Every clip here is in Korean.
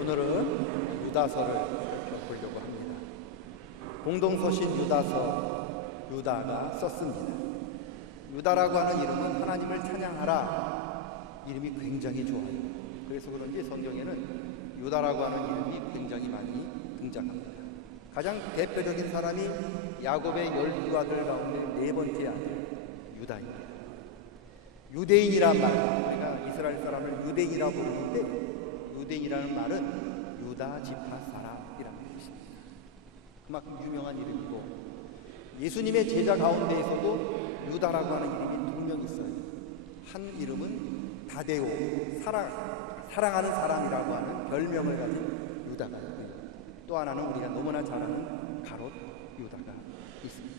오늘은 유다서를 보려고 합니다. 공동서신 유다서 유다가 썼습니다. 유다라고 하는 이름은 하나님을 찬양하라 이름이 굉장히 좋아요. 그래서 그런지 성경에는 유다라고 하는 이름이 굉장히 많이 등장합니다. 가장 대표적인 사람이 야곱의 열두 아들 가운데 네 번째 아들 유다입니다. 유대인이란 말, 우리가 이스라엘 사람을 유대인이라고 부르는데 유대인이라는 말은 유다 지파 사람이라는 뜻입니다. 그만큼 유명한 이름이고 예수님의 제자 가운데에서도 유다라고 하는 이름이 두 명 있어요. 한 이름은 다데오, 사랑, 사랑하는 사람이라고 하는 별명을 가진 유다가 있고요. 또 하나는 우리가 너무나 잘 아는 가롯 유다가 있습니다.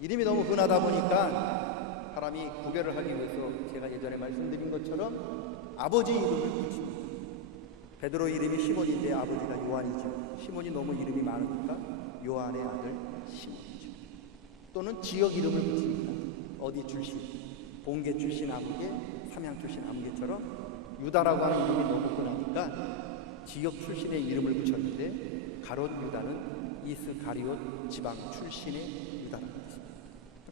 이름이 너무 흔하다 보니까 사람이 구별을 하기 위해서 제가 예전에 말씀드린 것처럼 아버지 이름을 붙입니다. 베드로 이름이 시몬인데 아버지가 요한이죠. 시몬이 너무 이름이 많으니까 요한의 아들 시몬이죠. 또는 지역 이름을 붙입니다. 어디 출신, 봉계 출신 아무개, 삼양 출신 아무개처럼 유다라고 하는 이름이 너무 흔하니까 지역 출신의 이름을 붙였는데 가롯 유다는 이스가리옷 지방 출신의 유다라는 뜻입니다.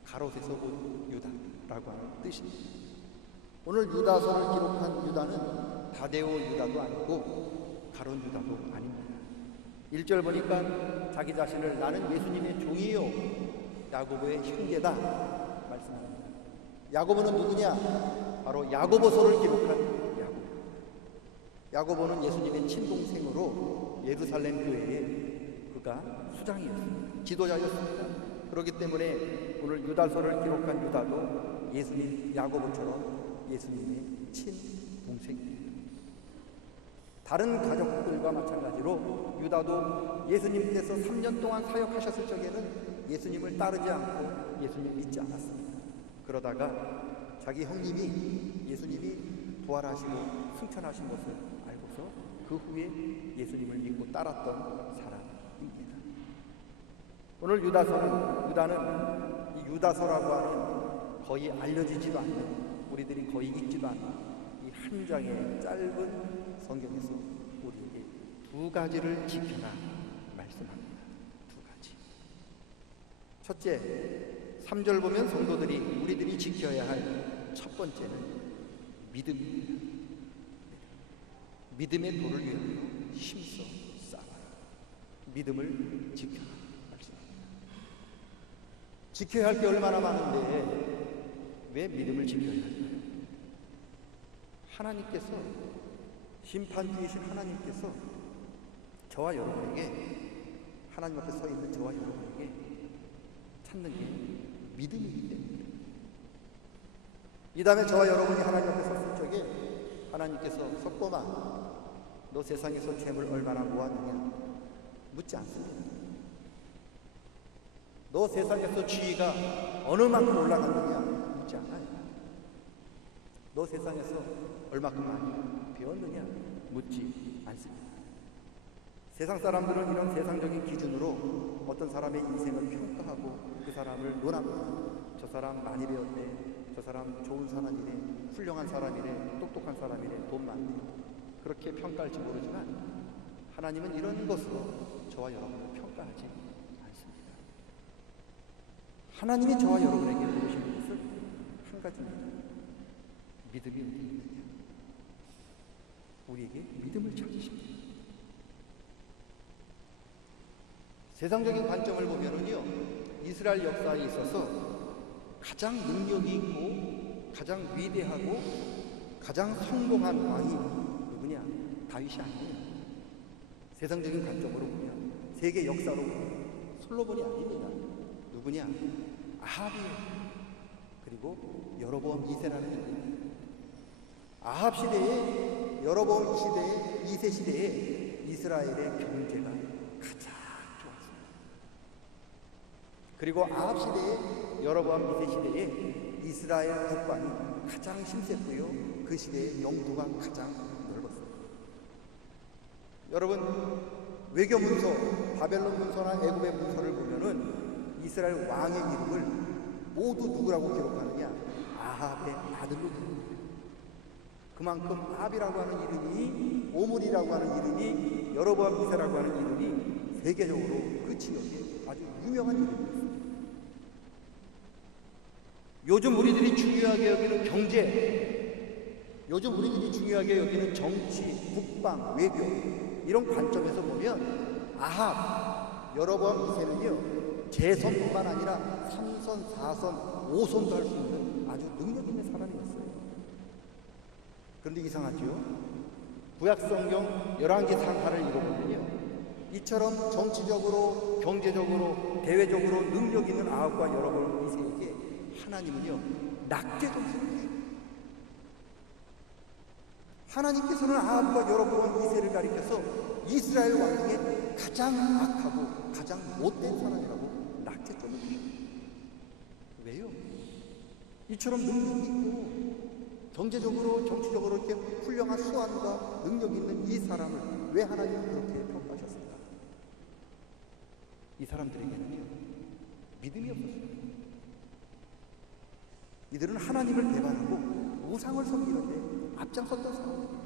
가롯에서 온 유다라고 하는 뜻입니다. 오늘 유다서를 기록한 유다는 다데오 유다도 아니고 가론 유다도 아닙니다. 1절 보니까 자기 자신을 나는 예수님의 종이요 야고보의 형제다 말씀합니다. 야고보는 누구냐? 바로 야고보서를 기록한 야고보. 야고보는 예수님의 친동생으로 예루살렘 교회에 그가 수장이었습니다. 지도자였습니다. 그렇기 때문에 오늘 유다서를 기록한 유다도 예수님 야고보처럼 예수님의 친동생입니다. 다른 가족들과 마찬가지로 유다도 예수님께서 3년 동안 사역하셨을 적에는 예수님을 따르지 않고 예수님 믿지 않았습니다. 그러다가 자기 형님이 예수님이 부활하시고 승천하신 것을 알고서 그 후에 예수님을 믿고 따랐던 사람입니다. 오늘 유다서는 유다는 이 유다서라고 하는 거의 알려지지도 않는 우리들이 거의 읽지도 않는 이 한 장의 짧은 성경에서 우리에게 두 가지를 지켜라 말씀합니다. 두 가지. 첫째, 3절 보면 성도들이 우리들이 지켜야 할 첫 번째는 믿음입니다. 믿음의 도를 위하여 힘써 싸워라. 믿음을 지켜라 말씀합니다. 지켜야 할 게 얼마나 많은데 왜 믿음을 지켜야 할까요? 하나님께서 심판주이신 하나님께서 저와 여러분에게 하나님 앞에 서 있는 저와 여러분에게 찾는 게 믿음이기 때문입니다. 이 다음에 저와 여러분이 하나님 앞에 섰을 적에 하나님께서 석고마 너 세상에서 재물 얼마나 모았느냐 묻지 않습니다. 너 세상에서 지위가 어느 만큼 올라갔느냐 묻지 않아요. 너 세상에서 얼마큼 많이 배웠느냐 묻지 않습니다. 세상 사람들은 이런 세상적인 기준으로 어떤 사람의 인생을 평가하고 그 사람을 논합니다. 저 사람 많이 배웠네. 저 사람 좋은 사람이네. 훌륭한 사람이네. 똑똑한 사람이네. 돈 많네. 그렇게 평가할지 모르지만 하나님은 이런 것으로 저와 여러분을 평가하지 않습니다. 하나님이 저와 여러분에게 보시는 것은 한 가지입니다. 믿음이 어디 있느냐? 우리에게 믿음을 찾으십니다. 세상적인 관점을 보면은요, 이스라엘 역사에 있어서 가장 능력이 있고 가장 위대하고 가장 성공한 왕이 누구냐? 다윗이 아니에요. 세상적인 관점으로 보면 세계 역사로 보면 솔로몬이 아닙니다. 누구냐? 아합이에요. 그리고 여로보암 2세라는 인물입니다. 아합 시대에 여로보암 시대에 2세 시대에 이스라엘의 경제가 가장 좋았습니다. 그리고 아합 시대에 여로보암 2세 시대에 이스라엘 국방이 가장 힘셌고요. 그 시대에 영토가 가장 넓었습니다. 여러분 외교 문서, 바벨론 문서나 애굽의 문서를 보면은 이스라엘 왕의 이름을 모두 누구라고 기록하느냐? 아합의 아들로 기록합니다. 그만큼 압이라고 하는 이름이 오물이라고 하는 이름이 여로보암 2세라고 하는 이름이 세계적으로 그 지역에 아주 유명한 이름이었습니다. 요즘 우리들이 중요하게 여기는 경제, 요즘 우리들이 중요하게 여기는 정치, 국방, 외교 이런 관점에서 보면 아합 여로보암 2세는요 재선뿐만 아니라 3선, 4선, 5선도 할 수 있는 아주 능력 있는. 그런데 이상하죠? 구약성경 11개 상하를 읽어보면요. 이처럼 정치적으로, 경제적으로, 대외적으로 능력 있는 아합과 여러분 이세에게 하나님은요, 점수를 주십니다. 하나님께서는 아합과 여러분 이세를 가리켜서 이스라엘 왕 중에 가장 악하고 가장 못된 사람이라고 낙제점을 주십니다. 왜요? 이처럼 능력 있고 경제적으로 정치적으로 이렇게 훌륭한 수완과 능력 있는 이 사람을 왜 하나님은 그렇게 평가하셨을까? 이 사람들에게는요 믿음이 없었어요. 이들은 하나님을 배반하고 우상을 섬기는데 앞장섰던 사람들이에요.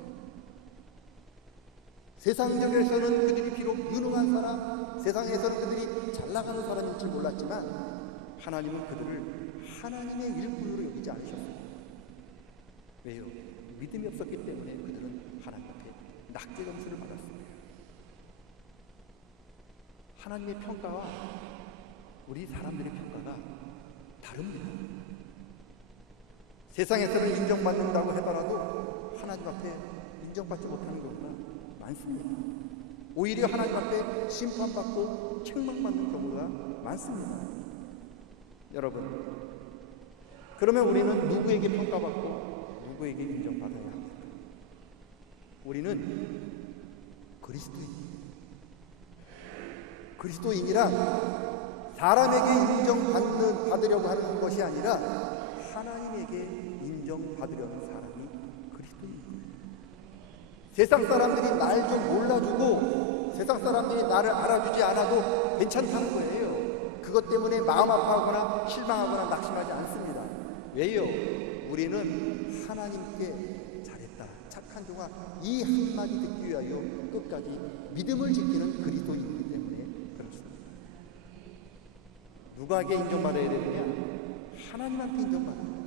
세상적에서는 그들이 비록 유능한 사람, 세상에서는 그들이 잘 나가는 사람일지 몰랐지만 하나님은 그들을 하나님의 일꾼으로 여기지 않으셨어요. 왜요? 믿음이 없었기 때문에 그들은 하나님 앞에 낙제 점수를 받았습니다. 하나님의 평가와 우리 사람들의 평가가 다릅니다. 세상에서는 인정받는다고 하더라도 하나님 앞에 인정받지 못하는 경우가 많습니다. 오히려 하나님 앞에 심판받고 책망받는 경우가 많습니다. 여러분, 그러면 우리는 누구에게 평가받고 누구에게 인정받아야 합니까? 우리는 그리스도인. 그리스도인이란 사람에게 인정받는 받으려고 하는 것이 아니라 하나님에게 인정받으려는 사람이 그리스도인입니다. 세상 사람들이 날 좀 몰라주고 세상 사람들이 나를 알아주지 않아도 괜찮다는 거예요. 그것 때문에 마음 아파하거나 실망하거나 낙심하지 않습니다. 왜요? 우리는 하나님께 잘했다, 착한 종아 이 한마디 듣기 위하여 끝까지 믿음을 지키는 그리스도인이기 때문에 그렇습니다. 누구에게 인정받아야 되느냐? 하나님한테 인정받아야 돼요.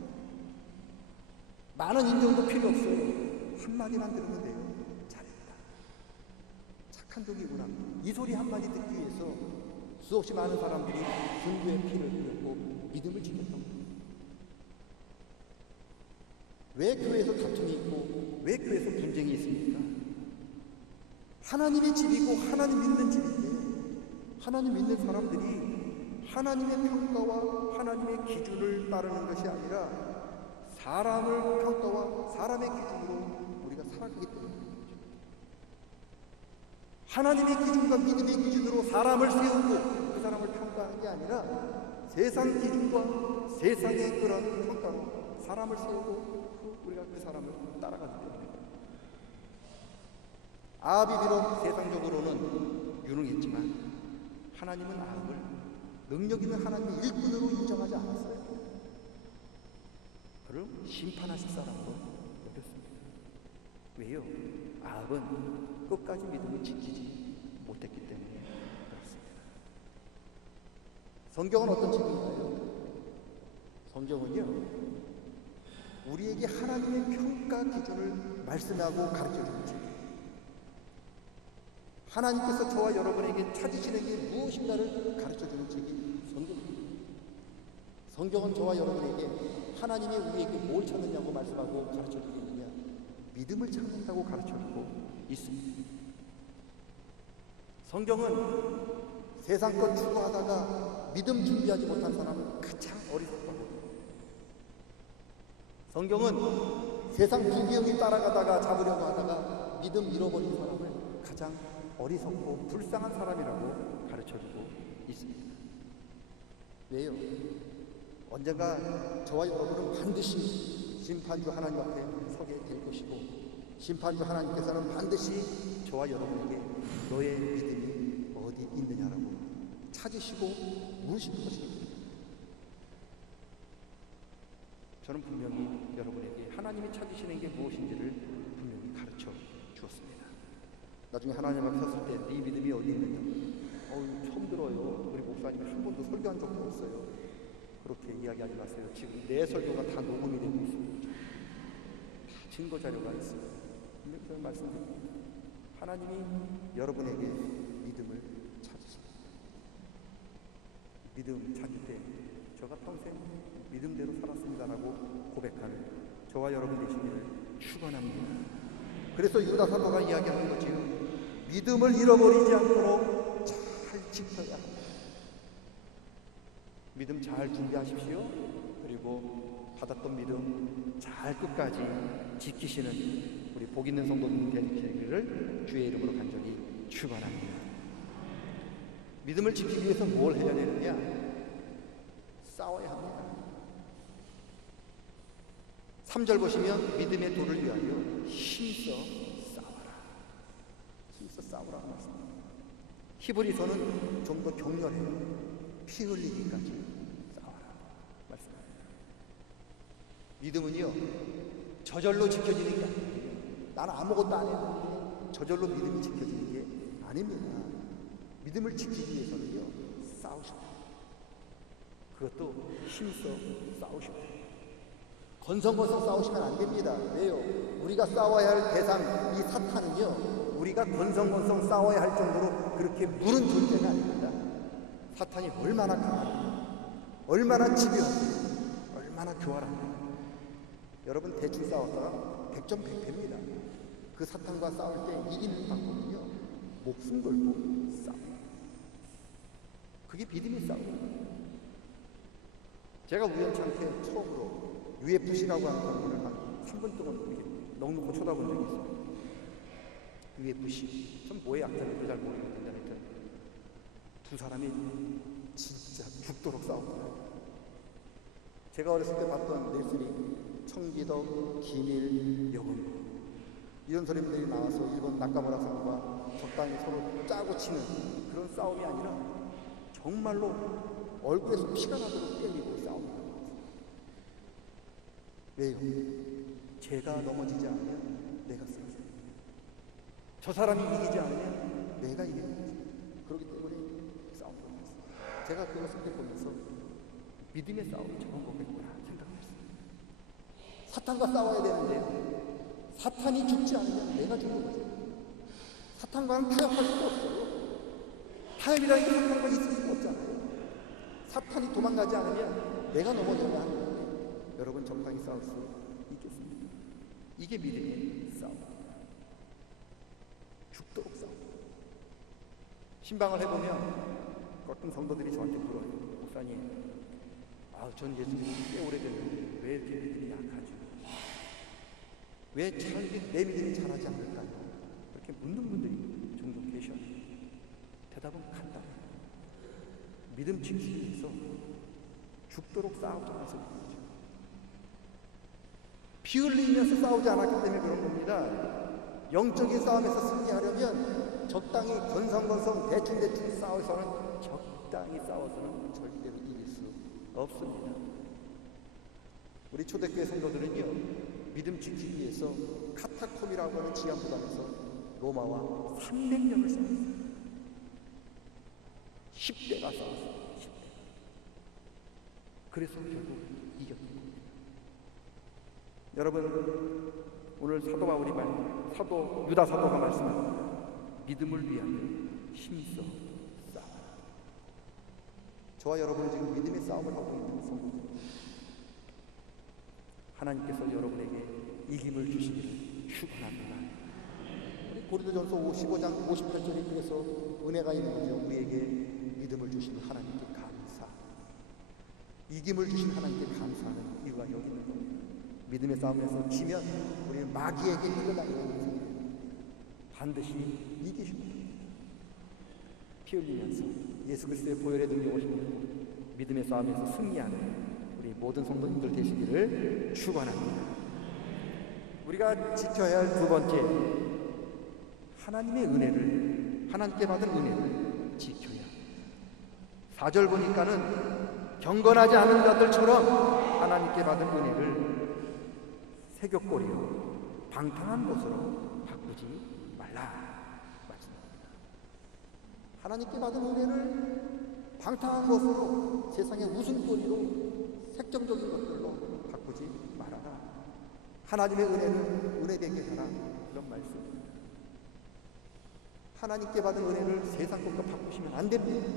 많은 인정도 필요 없어요. 한마디만 들으면 돼요. 잘했다. 착한 종이구나. 이 소리 한마디 듣기 위해서 수없이 많은 사람들이 순교의 피를 흘렸고 믿음을 지켰던 거예요. 왜 교회에서 다툼이 있고 왜 교회에서 분쟁이 있습니까? 하나님의 집이고 하나님 믿는 집인데 하나님 믿는 사람들이 하나님의 평가와 하나님의 기준을 따르는 것이 아니라 사람을 평가와 사람의 기준으로 우리가 살아가기 때문에 하나님의 기준과 믿음의 기준으로 사람을 세우고 그 사람을 평가하는 게 아니라 세상 기준과 세상의 그런 평가로 사람을 세우고 우리가 그 사람을 따라가기 때문에 아합이 비록 세상적으로는 유능했지만 하나님은 아합을 능력 있는 하나님의 일꾼으로 인정하지 않았어요. 그를 심판하실 사람으로 여겼습니다. 왜요? 아합은 끝까지 믿음을 지키지 못했기 때문에 그렇습니다. 성경은 어떤 책인가요? 성경은요, 우리에게 하나님의 평가 기준을 말씀하고 가르쳐 주는 책이에요. 하나님께서 저와 여러분에게 찾으시는 게 무엇인가를 가르쳐 주는 책이 성경입니다. 성경은 저와 여러분에게 하나님이 우리에게 뭘 찾느냐고 말씀하고 가르쳐 주고 있느냐? 믿음을 찾는다고 가르쳐 주고 있습니다. 성경은 세상 것 추구하다가 믿음 준비하지 못한 사람은 가장 어리석다고 성경은 세상 부귀영이 따라가다가 잡으려고 하다가 믿음 잃어버린 사람을 가장 어리석고 불쌍한 사람이라고 가르쳐주고 있습니다. 왜요? 언젠가 저와 여러분은 반드시 심판주 하나님 앞에 서게 될 것이고 심판주 하나님께서는 반드시 저와 여러분에게 너의 믿음이 어디 있느냐라고 찾으시고 물으실 것입니다. 저는 분명히 여러분에게 하나님이 찾으시는 게 무엇인지를 분명히 가르쳐 주었습니다. 나중에 하나님 앞에 섰을 때 네 믿음이 어디 있느냐? 어우 처음 들어요. 우리 목사님이 한 번도 설교한 적도 없어요. 그렇게 이야기하지 마세요. 지금 내 설교가 다 녹음이 되고 있습니다. 다 증거 자료가. 근데 저는 말씀드립니다. 하나님이 여러분에게 믿음을 찾으십니다. 믿음 찾을 때 저가 평생 믿음대로 살았습니다라고 고백하는 저와 여러분 되시기를 축원합니다. 그래서 유다 사도가 이야기하는 거지요. 믿음을 잃어버리지 않도록 잘 지켜야 합니다. 믿음 잘 준비하십시오. 그리고 받았던 믿음 잘 끝까지 지키시는 우리 복 있는 성도님 되시기를 주의 이름으로 간절히 축원합니다. 믿음을 지키기 위해서 뭘 해야 되느냐? 3절 보시면 믿음의 도를 위하여 힘써 싸워라. 힘써 말씀합니다. 히브리서는 좀 더 격렬해요. 피 흘리기까지 싸워라. 말씀합니다. 믿음은요, 저절로 지켜지는 게 아니에요. 나는 아무것도 안 했는데 저절로 믿음이 지켜지는 게 아닙니다. 믿음을 지키기 위해서는요, 싸우셔야 돼요. 그것도 힘써 싸우셔야 돼요. 건성건성 싸우시면 안 됩니다. 왜요? 우리가 싸워야 할 대상, 이 사탄은요, 우리가 건성건성 싸워야 할 정도로 그렇게 무는 존재가 아닙니다. 사탄이 얼마나 강하고, 얼마나 집요하고, 얼마나 교활합니다. 여러분 대충 싸웠다가 백점 백패입니다. 그 사탄과 싸울 때 이기는 방법은요, 목숨 걸고 싸워. 그게 믿음의 싸움이에요. 제가 우연찮게 처음으로 UFC라고 하는 경기를 한 3분 동안 이렇게 넉넉히 쳐다본 적이 있어요. UFC. 전 뭐의 약자인지 잘 모르겠는데 하여튼 두 사람이 진짜 죽도록 싸웠어요. 제가 어렸을 때 봤던 넬슨이 청기덕, 기밀, 여군 이런 사람들이 나와서 일본 나카무라 선수와 적당히 서로 짜고 치는 그런 싸움이 아니라 정말로 얼굴에서 피가 나도록 때리고 싸웁니다. 왜요? 제가 넘어지지 않으면 내가 쓰러져요. 저 사람이 이기지 않으면 내가 이기는 거지. 그렇기 때문에 싸움을 했어요. 제가 그것을 보면서 믿음의 싸움이 저런 거겠구나 생각했어요. 사탄과 싸워야 되는데 사탄이 죽지 않으면 내가 죽는 거죠. 사탄과는 타협할 수가 없어요. 타협이라는 게 사탄과 있을 수가 없잖아요. 사탄이 도망가지 않으면 내가 넘어져야 하는 건데 여러분 적당히 싸울 수 있겠습니까? 이게 믿음의 싸움입니다. 죽도록 싸움. 신방을 해보면 어떤 성도들이 저한테 물어요. 목사님, 아, 전 예수님 꽤 오래됐는데 왜 이렇게 믿음이 약하죠? 왜 잘, 내 믿음이 잘하지 않을까요? 그렇게 묻는 분들이 종종 계셔요. 대답은 간단해요. 믿음 지키기 위해서 죽도록 싸우자는 소리죠. 피 흘리면서 싸우지 않았기 때문에 그런 겁니다. 영적인 싸움에서 승리하려면 적당히 건성건성 대충대충 싸워서는 적당히 싸워서는 절대로 이길 수 없습니다. 우리 초대교회 성도들은요 믿음 지키기 위해서 카타콤이라고 하는 지하무당에서 로마와 300년을 싸웠어요. 10대가 싸웠어요. 10대. 그래서 결국 이겼던 겁니다. 여러분 오늘 사도 바울이 말 사도 유다 사도가 말씀합니다. 믿음을 위하여 힘써 싸워. 저와 여러분은 지금 믿음의 싸움을 하고 있는 성도들. 하나님께서 여러분에게 이김을 주시기를 축원합니다. 우리 고린도전서 55장 58절에 그래서 은혜가 있는 거죠. 우리에게 믿음을 주신 하나님께 감사. 이김을 주신 하나님께 감사하는 이유가 여기 있는 겁니다. 믿음의 싸움에서 지면 우리는 마귀에게 이겨다니는 인생이 반드시 이기십니다. 피 흘리면서 예수 그리스도의 보혈의 능력을 힘입고 믿음의 싸움에서 승리하는 우리 모든 성도님들 되시기를 축원합니다. 우리가 지켜야 할 두 번째 하나님의 은혜를 하나님께 받은 은혜를 지켜야. 4절 보니까는 경건하지 않은 자들처럼 하나님께 받은 은혜를 세격거리로 방탕한 것으로 바꾸지 말라 말씀합니다. 하나님께 받은 은혜를 방탕한 것으로 세상의 웃음거리로 색정적인 것들로 바꾸지 말아라. 하나님의 은혜는 은혜되게 하라. 이런 말씀입니다. 하나님께 받은 은혜를 세상 것과 바꾸시면 안 됩니다.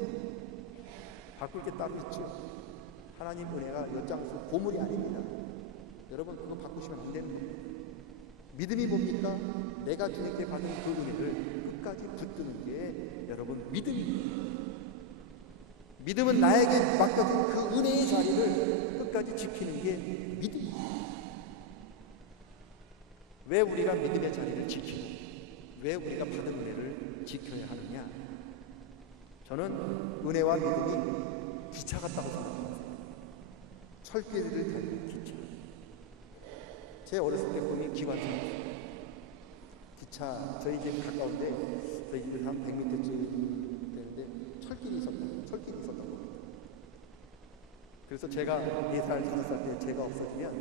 바꿀 게 따로 있죠. 하나님 은혜가 연장수 보물이 아닙니다. 여러분 그거 바꾸시면 안 되는 겁니다. 믿음이 뭡니까? 내가 주님께 받은 그 은혜를 끝까지 붙드는 게 여러분 믿음입니다. 믿음은 나에게 맡겨진 그 은혜의 자리를 끝까지 지키는 게 믿음입니다. 왜 우리가 믿음의 자리를 지키고 왜 우리가 받은 은혜를 지켜야 하느냐? 저는 은혜와 믿음이 기차 같다고 생각합니다. 철길을 달리는 기차. 제 어렸을 때 꿈이 기관차였어요. 기차, 저희 집 가까운데, 저희 집에서 한 100m쯤 되는데, 철길이 있었다. 철길이 있었다고 합니다. 그래서 제가 4살, 5살 때 제가 없어지면,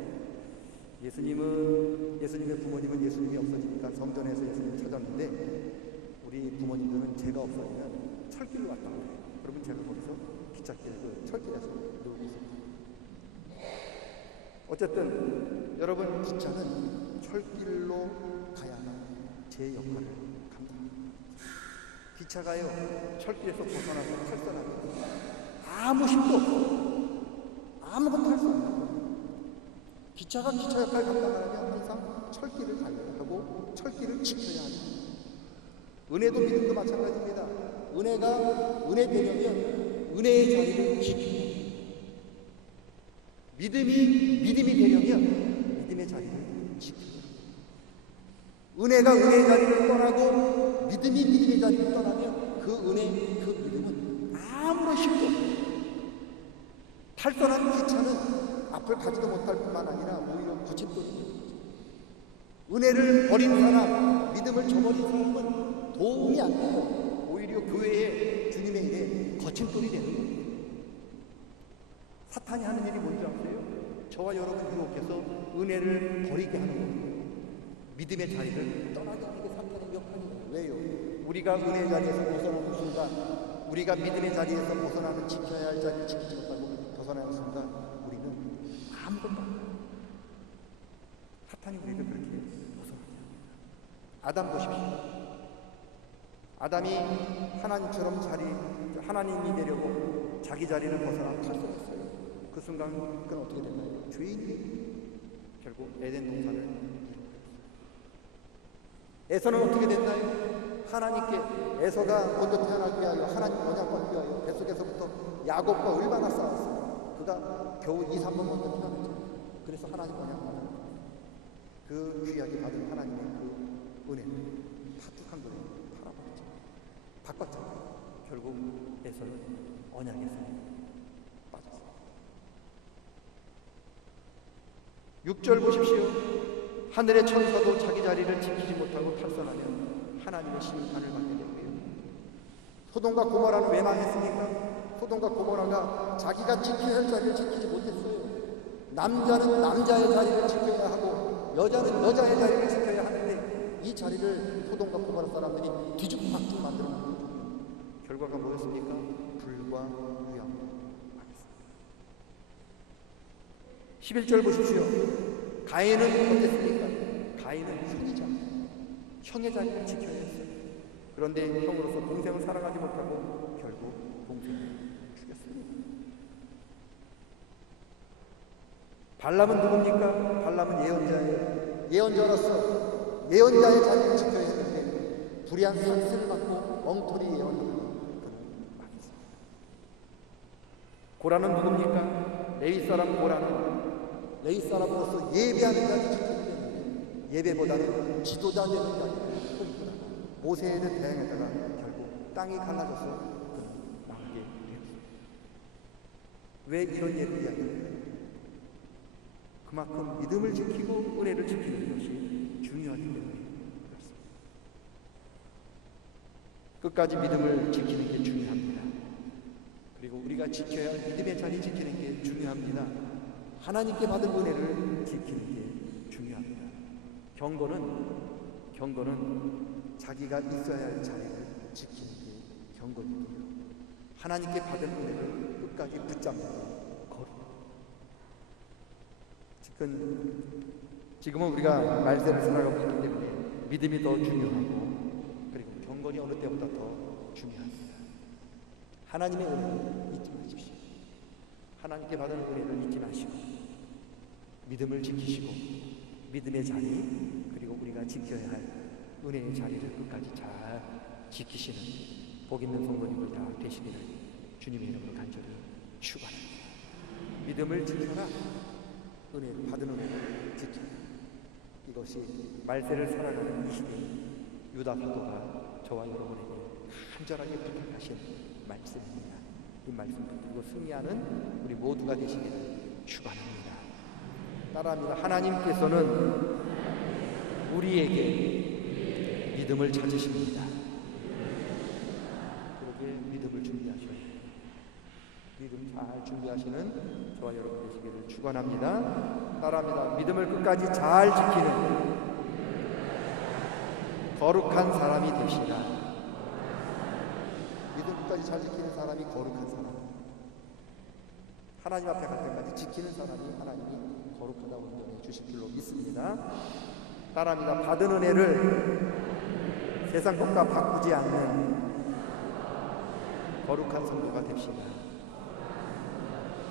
예수님은, 예수님의 부모님은 예수님이 없어지니까 성전에서 예수님 찾았는데, 우리 부모님들은 제가 없어지면 철길로 왔다고 해요. 그러면 제가 거기서 기찻길, 그 철길에서 놀고 있었다. 어쨌든 여러분 기차는 철길로 가야만 제 역할을 감당합니다. 기차가요 철길에서 벗어나서 탈선하면 아무 힘도 없어 아무것도 할 수 없는. 기차가 기차 역할을 감당하려면 항상 철길을 달려야 하고 철길을 지켜야 합니다. 은혜도 믿음도 마찬가지입니다. 은혜가 은혜 되려면 은혜의 자리를 지키고 믿음이 믿음이 되려면 믿음의 자리를 지키고 은혜가 은혜의 자리를 떠나고 믿음이 믿음의 자리를 떠나면 그 은혜, 그 믿음은 아무런 힘도. 탈선한 기차는 앞을 가지도 못할 뿐만 아니라 오히려 부침돌이 은혜를 버린 사람, 믿음을 저버린 사람은 도움이 안 돼요. 오히려 교회에 주님의 일에 거침돌이 되는 거예요. 사탄이 하는 일이 뭔지 아세요? 저와 여러분 유혹해서 은혜를 버리게 하는 거예요. 믿음의 자리를 떠나게 하는 게 사탄의 역할이에요. 왜요? 우리가 은혜 자리에서 벗어나는 순간, 우리가 믿음의 자리에서 벗어나는 지켜야 할 자리를 지키지 못하고 벗어나는 순간, 우리는 아무것도 안 해요. 사탄이 우리를 그렇게 벗어나게 아담 보십시오. 아담이 하나님처럼 자리, 하나님이 되려고 자기 자리를 벗어나 탈선했어요. 그 순간 그는 어떻게 됐나요? 죄인이 결국 에덴 동산을. 에서는 어떻게 됐나요? 하나님께 에서가 먼저 태어나기 위하여 하나님 언약받기 위하여 뱃속에서부터 야곱과 얼마나 싸웠어요. 그가 겨우 2, 3번 먼저 태어났죠. 그래서 하나님 언약 받은 그 귀하게 받은 하나님의 그 은혜를 파툭한 거예요. 팔아버렸죠. 바꿨잖아요. 결국 에서는 언약에서 빠졌어요. 6절 보십시오. 하늘의 천사도 자기 자리를 지키지 못하고 탈선하면 하나님의 심판을 받게 되고요. 소돔과 고모라는 왜 망했습니까? 소돔과 고모라가 자기가 지켜야 할 자리를 지키지 못했어요. 남자는 남자의 자리를 지켜야 하고 여자는 여자의 자리를 지켜야 하는데 이 자리를 소돔과 고모라 사람들이 뒤죽박죽 만들어 놓은 거죠. 결과가 뭐였습니까? 불과 위험. 11절 보십시오. 가인은 어땠습니까? 가인은 형이자 형의 자리를 지켜야 했어요. 그런데 형으로서 동생을 사랑하지 못하고 결국 동생을 죽였습니다. 발람은 누굽니까? 발람은 예언자예요. 예언자로서 예언자의 자리를 지켜야 했는데 불의한 상세를 받고 엉터리 예언을. 고라는 누굽니까? 레위 사람 고라는 레위 사람으로서 예배하는 지켜야 되는데 예배보다는 지도자 되는 자를 꿈꾸다 모세에는 대항하다가 결국 땅이 갈라져서 그는 망하게 되었습니다. 왜 이런 예를 이야기합니까? 그만큼 믿음을 지키고 은혜를 지키는 것이 중요하기 때문에 그렇습니다. 끝까지 믿음을 지키는 게 중요합니다. 그리고 우리가 지켜야 할 믿음의 자리 지키는 게 중요합니다. 하나님께 받은 은혜를 지키는 게 중요합니다. 경건은 경건은 자기가 있어야 할 자리를 지키는 게 경건이고요. 하나님께 받은 은혜를 끝까지 붙잡는 게 거룩. 지금 지금은 우리가 말세를 살아가고 있기 때문에 믿음이 더 중요하고 그리고 경건이 어느 때보다 더 중요합니다. 하나님의 은혜를 잊지 마십시오. 하나님께 받은 은혜를 잊지 마시고 믿음을 지키시고 믿음의 자리 그리고 우리가 지켜야 할 은혜의 자리를 끝까지 잘 지키시는 복 있는 성도님들 다 되시기를 주님의 이름으로 간절히 축원합니다. 믿음을 지켜라. 은혜를 받은 은혜를 지켜라. 이것이 말세를 살아가는 이 시대에 유다 사도가 저와 여러분에게 간절하게 부탁하신 말씀입니다. 이 말씀 붙들고 승리하는 우리 모두가 되시기를 축원합니다. 따라합니다. 하나님께서는 우리에게 믿음을 찾으십니다. 그렇게 믿음을 준비하셔야 돼요. 믿음 잘 준비하시는 저와 여러분 되시기를 축원합니다. 따라합니다. 믿음을 끝까지 잘 지키는 거룩한 사람이 되시라. 믿음 끝까지 잘 지키는 사람이 거룩한 사람. 하나님 앞에 갈 때까지 지키는 사람이 하나님이 주실 줄로 믿습니다. 따라합니다. 받은 은혜를 세상 것과 바꾸지 않는 거룩한 성도가 됩시다.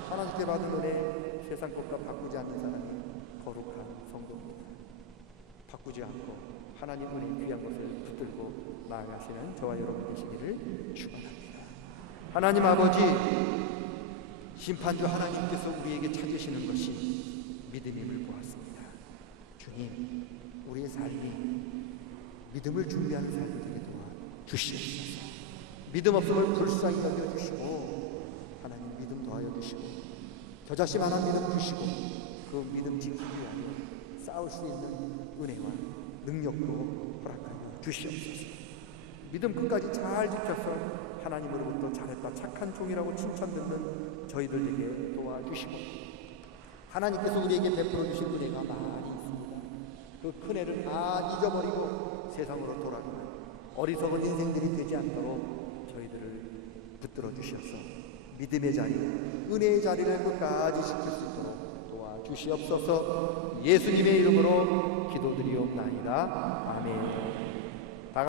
하나님께 받은 은혜 세상 것과 바꾸지 않는 사람이 거룩한 성도입니다. 바꾸지 않고 하나님 은혜 귀한 것을 붙들고 나아가시는 저와 여러분 되시기를 축원합니다. 하나님 아버지 심판주 하나님께서 우리에게 찾으시는 것이 믿음임을 보았습니다. 주님, 우리의 삶이 믿음을 준비하는 되게 도와 주시옵소서. 믿음 없음을 불쌍히 여겨 주시고 하나님 믿음 더하여 주시고 겨자씨 만한 믿음 주시고 그 믿음 지키기 위하여 싸울 수 있는 은혜와 능력도 허락하여 주시옵소서. 믿음 끝까지 잘 지켜서 하나님으로부터 잘했다 착한 종이라고 칭찬 듣는 저희들에게 도와주시고 하나님께서 우리에게 베풀어 주신 은혜가 많이 있습니다. 그 큰 애를 다 잊어버리고 세상으로 돌아가는 어리석은 인생들이 되지 않도록 저희들을 붙들어 주셔서 믿음의 자리, 은혜의 자리를 끝까지 지킬 수 있도록 도와주시옵소서 예수님의 이름으로 기도드리옵나이다. 아멘.